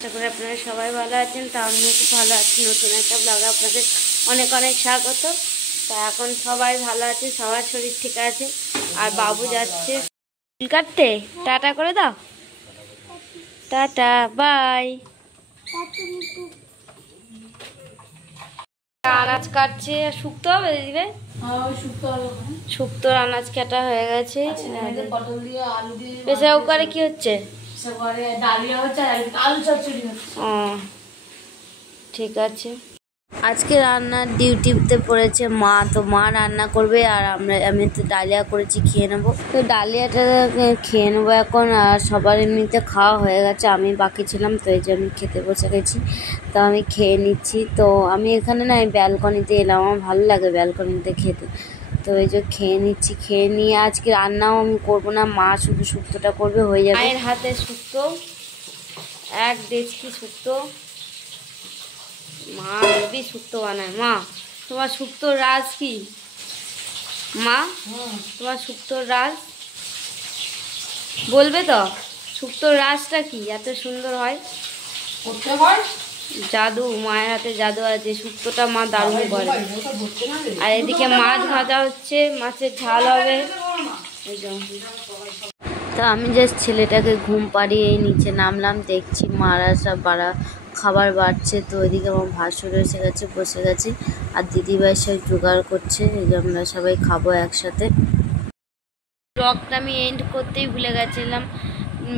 আশা করি আপনারা সবাই ভালো আছেন। তা আমিও খুব ভালো আছি। নতুন একটা ব্লগে আপনাদের অনেক অনেক স্বাগত। তা এখন সবাই ভালো আছে, সবার শরীর ঠিক আছে। আর বাবু যাচ্ছে চুল কাটতে। টাটা করে দাও, টাটা বাই। আনাজ কাটছে, শুক্তো হবে দিদিরে। শুক্তোর আনাজ কাটা হয়ে গেছে। প্রেসার কুকারে কি হচ্ছে? ও ঠিক আছে। আজকে রান্নার ডিউটিতে পড়েছে মা, তো মা রান্না করবে আর আমি তো ডালিয়া করেছি, খেয়ে নেবো। তো ডালিয়াটা খেয়ে নেবো এখন। আর সবার এমনিতে খাওয়া হয়ে গেছে, আমি বাকি ছিলাম, তো এই যে আমি খেতে বসে গেছি। তো আমি খেয়ে নিচ্ছি। তো আমি এখানে না ব্যালকনিতে এলাম, আমার ভালো লাগে ব্যালকনিতে খেতে। তো এই যে খেয়ে নিচ্ছি। খেয়ে নিয়ে আজকে রান্নাও আমি করবো না, মা শুধু শুক্তোটা করবে, হয়ে যাবে। মায়ের হাতে শুক্তো, এক ডেচকি শুক্তো। মা হেবি শুক্তো বানায়। মা তোমার শুক্তোর রাজ কি? মা তোমার শুক্তোর রাজ বলবে তো? শুক্তোর রাজটা কি এত সুন্দর হয়? করতে হয় জাদু, মায়ের হাতে জাদু আছে। শুক্তোটা মা দারুণ করে। আর এদিকে মাছ ভাজা হচ্ছে, মাছের ঝাল হবে। তো আমি জাস্ট ছেলেটাকে ঘুম পাড়িয়ে নিচে নামলাম, দেখছি মারা সব খাবার বাড়ছে। তো ওইদিকে আমার ভাসুর এসে গেছে, বসে গেছে, আর দিদিভাই সব জোগাড় করছে। এই যে আমরা সবাই খাবো একসাথে। ব্লগটা আমি এন্ড করতেই ভুলে গেছিলাম।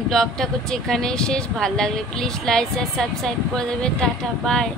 ব্লগটা করছি এখানেই শেষ। ভালো লাগলে প্লিজ লাইক আর সাবস্ক্রাইব করে দেবে। Tata bye.